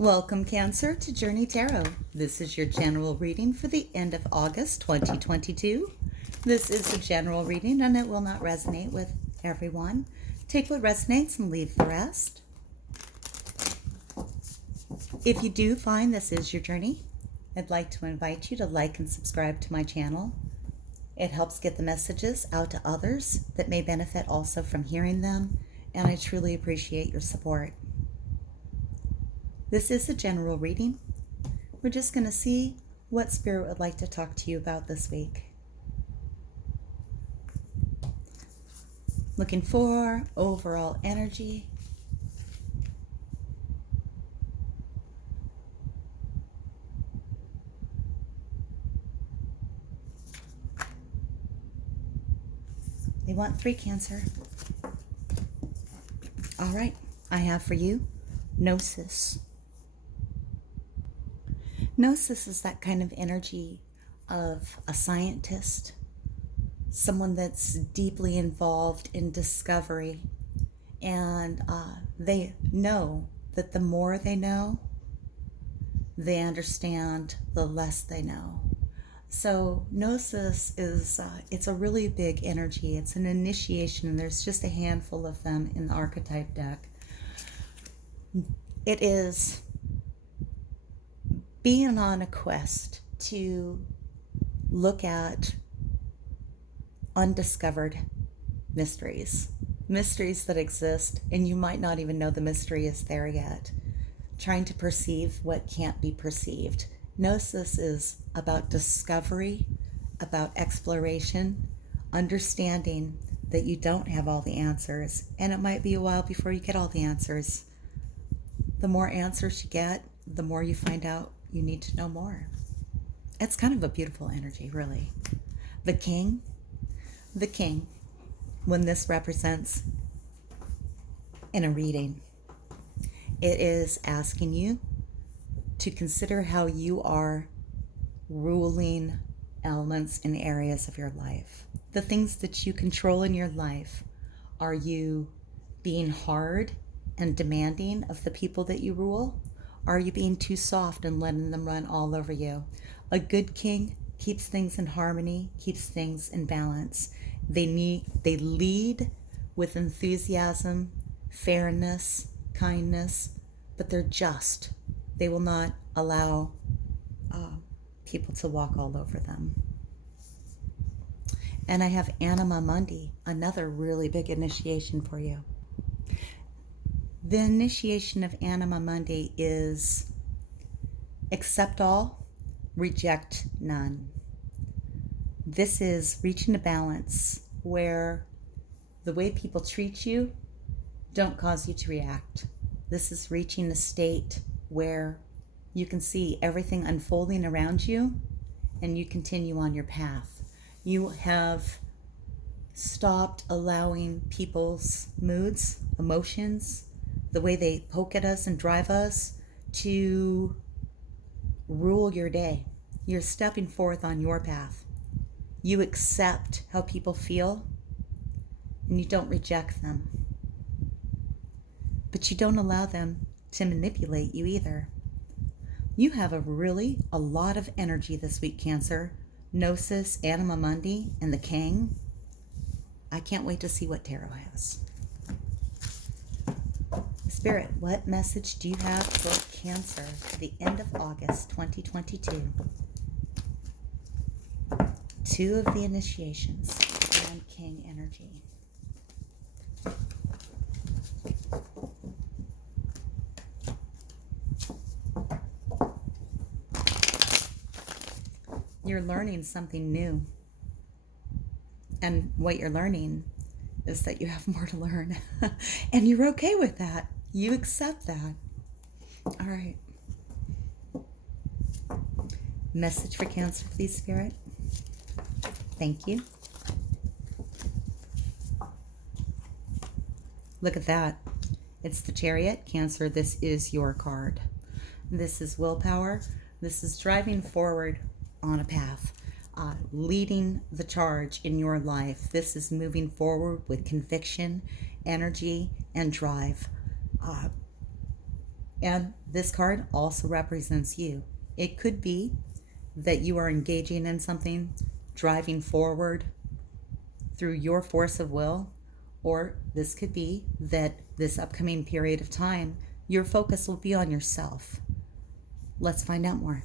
Welcome, Cancer, to Journey Tarot. This is your general reading for the end of August 2022. This is a general reading and it will not resonate with everyone. Take what resonates and leave the rest. If you do find this is your journey, I'd like to invite you to like and subscribe to my channel. It helps get the messages out to others that may benefit also from hearing them, and I truly appreciate your support. This is a general reading. We're just going to see what Spirit would like to talk to you about this week. Looking for overall energy. They want 3, Cancer. All right, I have for you Gnosis. Gnosis is that kind of energy of a scientist, someone that's deeply involved in discovery, and they know that the more they know, they understand the less they know. So Gnosis is, it's a really big energy. It's an initiation, and there's just a handful of them in the archetype deck. It is being on a quest to look at undiscovered mysteries that exist, and you might not even know the mystery is there yet. Trying to perceive what can't be perceived. Gnosis is about discovery, about exploration, understanding that you don't have all the answers, and it might be a while before you get all the answers. The more answers you get, the more you find out you need to know more. It's kind of a beautiful energy, really. The king, when this represents in a reading, it is asking you to consider how you are ruling elements in areas of your life. The things that you control in your life. Are you being hard and demanding of the people that you rule? Are you being too soft and letting them run all over you? A good king keeps things in harmony, keeps things in balance. They lead with enthusiasm, fairness, kindness, but they're just. They will not allow people to walk all over them. And I have Animaundy, another really big initiation for you. The initiation of Animaundy is accept all, reject none. This is reaching a balance where the way people treat you don't cause you to react. This is reaching a state where you can see everything unfolding around you and you continue on your path. You have stopped allowing people's moods, emotions, the way they poke at us and drive us to rule your day. You're stepping forth on your path. You accept how people feel and you don't reject them. But you don't allow them to manipulate you either. You have a lot of energy this week, Cancer. Gnosis, Animaundy, and the King. I can't wait to see what tarot has. Spirit, what message do you have for Cancer for the end of August 2022? 2 of the initiations and King energy. You're learning something new. And what you're learning is that you have more to learn. And you're okay with that. You accept that. All right. Message for Cancer, please, Spirit. Thank you. Look at that. It's the Chariot. Cancer, this is your card. This is willpower. This is driving forward on a path, leading the charge in your life. This is moving forward with conviction, energy, and drive. And this card also represents you. It could be that you are engaging in something, driving forward through your force of will, or this could be that this upcoming period of time, your focus will be on yourself. Let's find out more.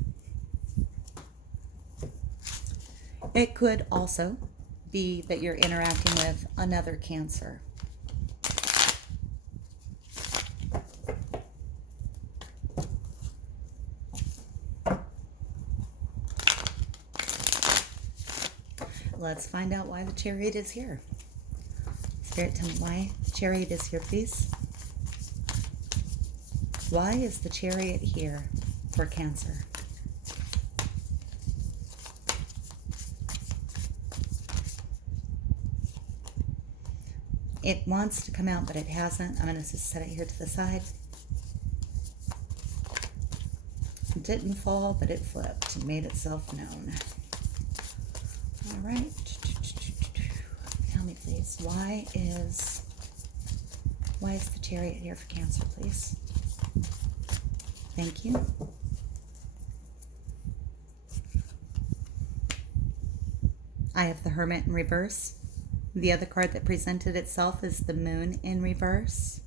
It could also be that you're interacting with another Cancer. Let's find out why the Chariot is here. Spirit, tell me why the Chariot is here, please. Why is the Chariot here for Cancer? It wants to come out, but it hasn't. I'm going to just set it here to the side. It didn't fall, but it flipped and made itself known. All right. Tell me, please, why is the Chariot here for Cancer, please? Thank you. I have the Hermit in reverse. The other card that presented itself is the Moon in reverse.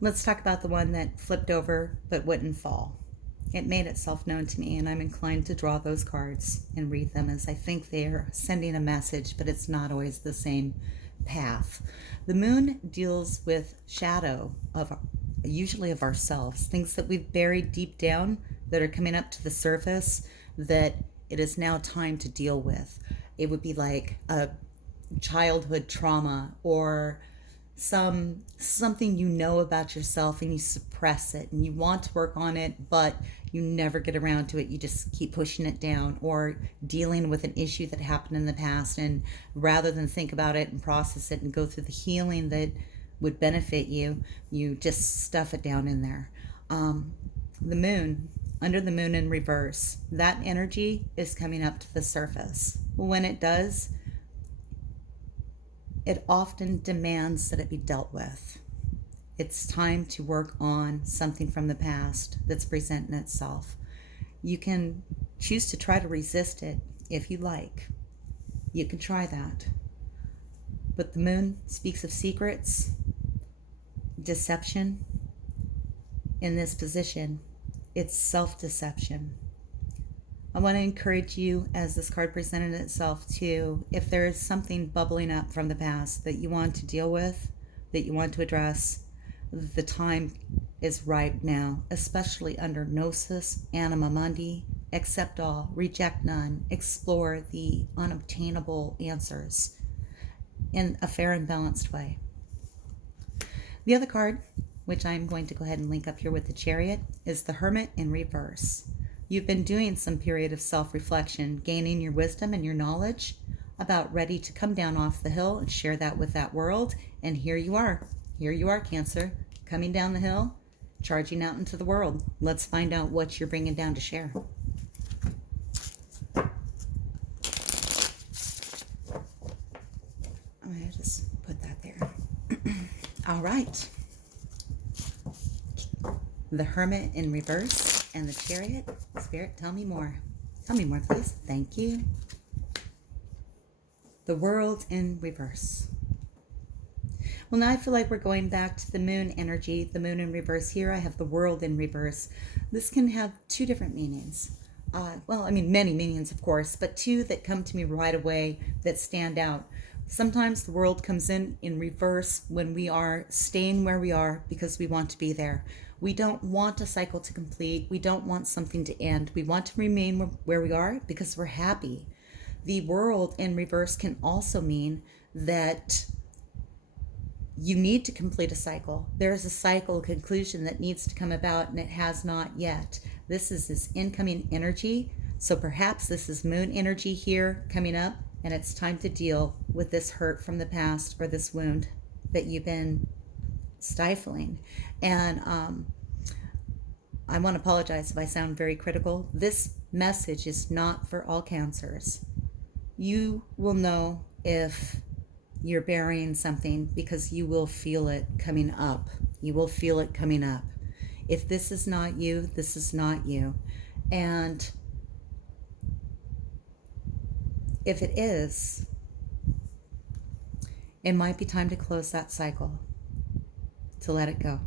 Let's talk about the one that flipped over but wouldn't fall. It made itself known to me, and I'm inclined to draw those cards and read them as I think they're sending a message, but it's not always the same path. The Moon deals with shadow of usually of ourselves, things that we've buried deep down that are coming up to the surface that it is now time to deal with. It would be like a childhood trauma or something you know about yourself and you suppress it and you want to work on it, but you never get around to it. You just keep pushing it down, or dealing with an issue that happened in the past, and rather than think about it and process it and go through the healing that would benefit you, you just stuff it down in there. The Moon, under the Moon in reverse, that energy is coming up to the surface. When it does, it often demands that it be dealt with. It's time to work on something from the past that's presenting itself. You can choose to try to resist it if you like. You can try that. But the Moon speaks of secrets, deception. In this position, it's self-deception. I want to encourage you, as this card presented itself, to, if there is something bubbling up from the past that you want to deal with, that you want to address, the time is ripe now, especially under Gnosis, Animaundy. Accept all, reject none, explore the unobtainable answers in a fair and balanced way. The other card, which I'm going to go ahead and link up here with the Chariot, is the Hermit in reverse. You've been doing some period of self-reflection, gaining your wisdom and your knowledge, about ready to come down off the hill and share that with that world. And here you are, Cancer, coming down the hill, charging out into the world. Let's find out what you're bringing down to share. I'm going to just put that there. All right. The Hermit in reverse and the Chariot. Spirit, tell me more. Tell me more, please. Thank you. The World in reverse. Well, now I feel like we're going back to the Moon energy, the Moon in reverse. Here I have the World in reverse. This can have two different meanings. Many meanings, of course, but two that come to me right away that stand out. Sometimes the world comes in reverse when we are staying where we are because we want to be there. We don't want a cycle to complete. We don't want something to end. We want to remain where we are because we're happy. The world in reverse can also mean that you need to complete a cycle. There is a cycle conclusion that needs to come about, and it has not yet. This is this incoming energy. So perhaps this is Moon energy here coming up, and it's time to deal with this hurt from the past or this wound that you've been stifling. And I want to apologize if I sound very critical. This message is not for all Cancers. You will know if You're burying something because you will feel it coming up. You will feel it coming up. If this is not you, this is not you. And if it is, it might be time to close that cycle, to let it go.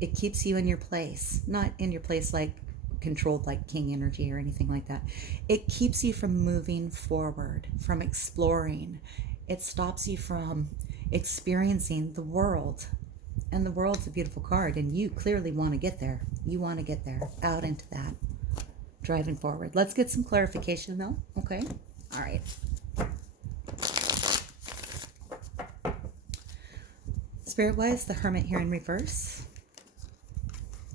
It keeps you in your place, not in your place like controlled like king energy or anything like that. It keeps you from moving forward, from exploring. It stops you from experiencing the world. And the world's a beautiful card, and you clearly want to get there. You want to get there, out into that, driving forward. Let's get some clarification though, okay? All right. Spirit-wise, the Hermit here in reverse.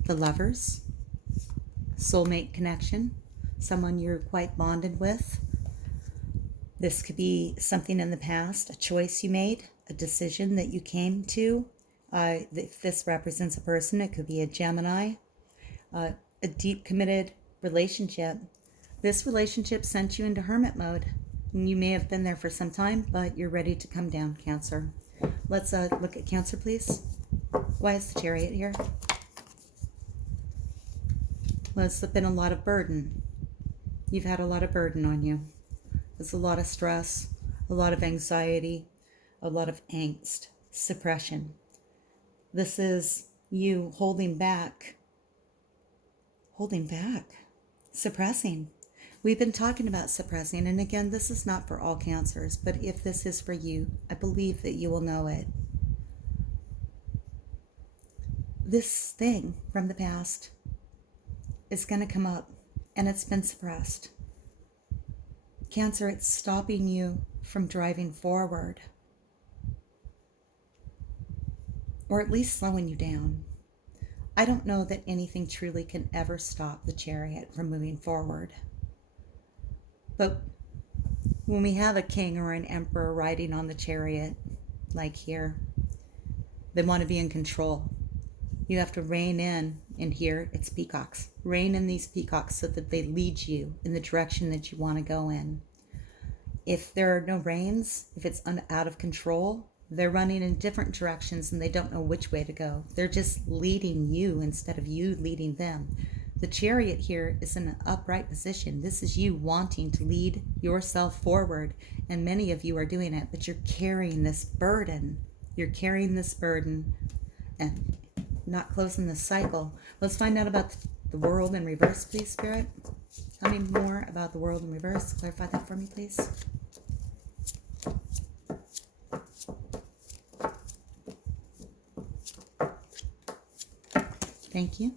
The Lovers. Soulmate connection. Someone you're quite bonded with. This could be something in the past, a choice you made, a decision that you came to. If this represents a person, it could be a Gemini. A deep committed relationship. This relationship sent you into hermit mode. You may have been there for some time, but you're ready to come down, Cancer. Let's look at Cancer, please. Why is the Chariot here? Well, it's been a lot of burden. You've had a lot of burden on you. There's a lot of stress, a lot of anxiety, a lot of angst, suppression. This is you holding back, suppressing. We've been talking about suppressing, and again, this is not for all Cancers, but if this is for you, I believe that you will know it. This thing from the past is going to come up, and it's been suppressed. Cancer, it's stopping you from driving forward, or at least slowing you down. I don't know that anything truly can ever stop the Chariot from moving forward. But when we have a king or an emperor riding on the Chariot, like here, they want to be in control. You have to rein in, and here it's peacocks. Rein in these peacocks so that they lead you in the direction that you want to go in. If there are no reins, if it's out of control, they're running in different directions and they don't know which way to go. They're just leading you instead of you leading them. The Chariot here is in an upright position. This is you wanting to lead yourself forward, and many of you are doing it, but you're carrying this burden. You're carrying this burden and not closing the cycle. Let's find out about the world in reverse, please, Spirit. Tell me more about the world in reverse. Clarify that for me, please. Thank you.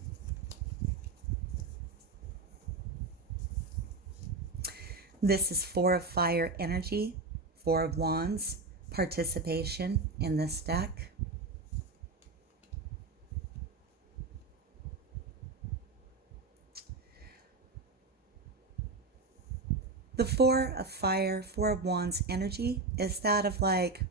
This is 4 of Fire energy, 4 of Wands, participation in this deck. The 4 of Fire, 4 of Wands energy is that of like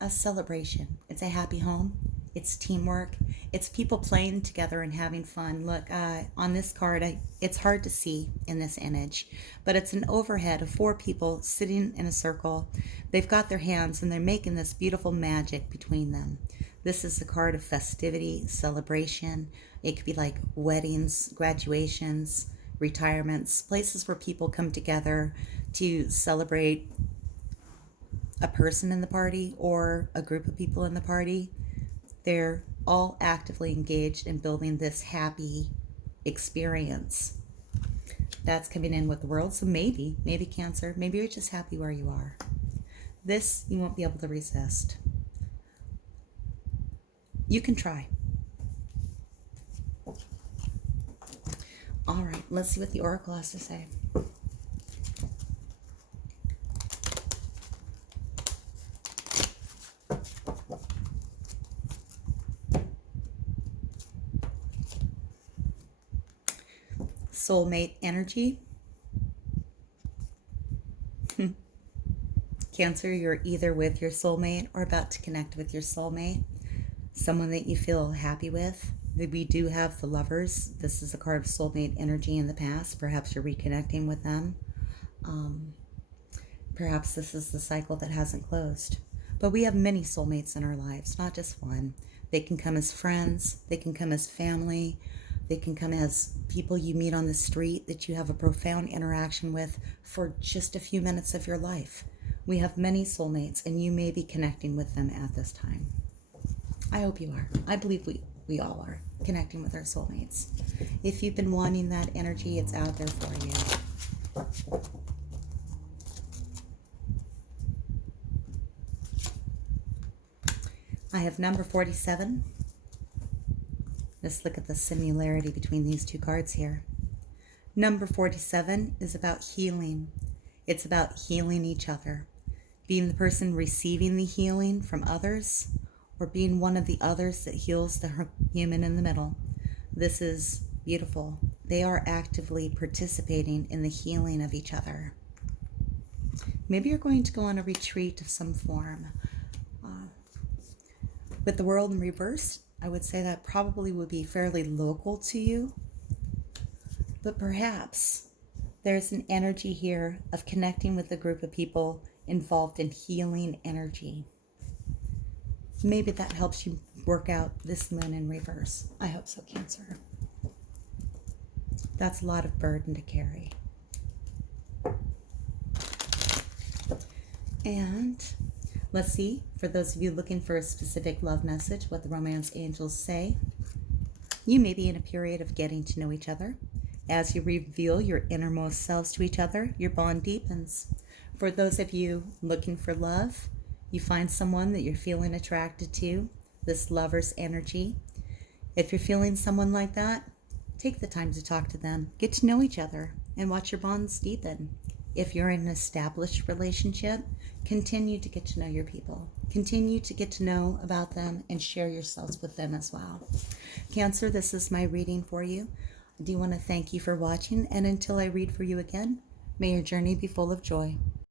a celebration. It's a happy home. It's teamwork. It's people playing together and having fun. Look, on this card, it's hard to see in this image, but it's an overhead of 4 people sitting in a circle. They've got their hands and they're making this beautiful magic between them. This is the card of festivity, celebration. It could be like weddings, graduations, retirements, places where people come together to celebrate a person in the party or a group of people in the party. They're all actively engaged in building this happy experience. That's coming in with the world. So maybe Cancer, maybe you're just happy where you are. This you won't be able to resist. You can try. All right, let's see what the Oracle has to say. Soulmate energy. Cancer, you're either with your soulmate or about to connect with your soulmate. Someone that you feel happy with. We do have the Lovers. This is a card of soulmate energy in the past. Perhaps you're reconnecting with them. Perhaps this is the cycle that hasn't closed. But we have many soulmates in our lives, not just one. They can come as friends, they can come as family, they can come as people you meet on the street that you have a profound interaction with for just a few minutes of your life. We have many soulmates, and you may be connecting with them at this time. I hope you are. I believe we all are connecting with our soulmates. If you've been wanting that energy, it's out there for you. I have number 47. Let's look at the similarity between these two cards here. Number 47 is about healing. It's about healing each other. Being the person receiving the healing from others, or being one of the others that heals the human in the middle. This is beautiful. They are actively participating in the healing of each other. Maybe you're going to go on a retreat of some form. With the world in reverse, I would say that probably would be fairly local to you. But perhaps there's an energy here of connecting with a group of people involved in healing energy. Maybe that helps you work out this moon in reverse. I hope so, Cancer. That's a lot of burden to carry. And let's see, for those of you looking for a specific love message, what the romance angels say. You may be in a period of getting to know each other. As you reveal your innermost selves to each other, your bond deepens. For those of you looking for love, you find someone that you're feeling attracted to, this lover's energy. If you're feeling someone like that, take the time to talk to them, get to know each other, and watch your bonds deepen. If you're in an established relationship, continue to get to know your people. Continue to get to know about them and share yourselves with them as well. Cancer, this is my reading for you. I do want to thank you for watching, and until I read for you again, may your journey be full of joy.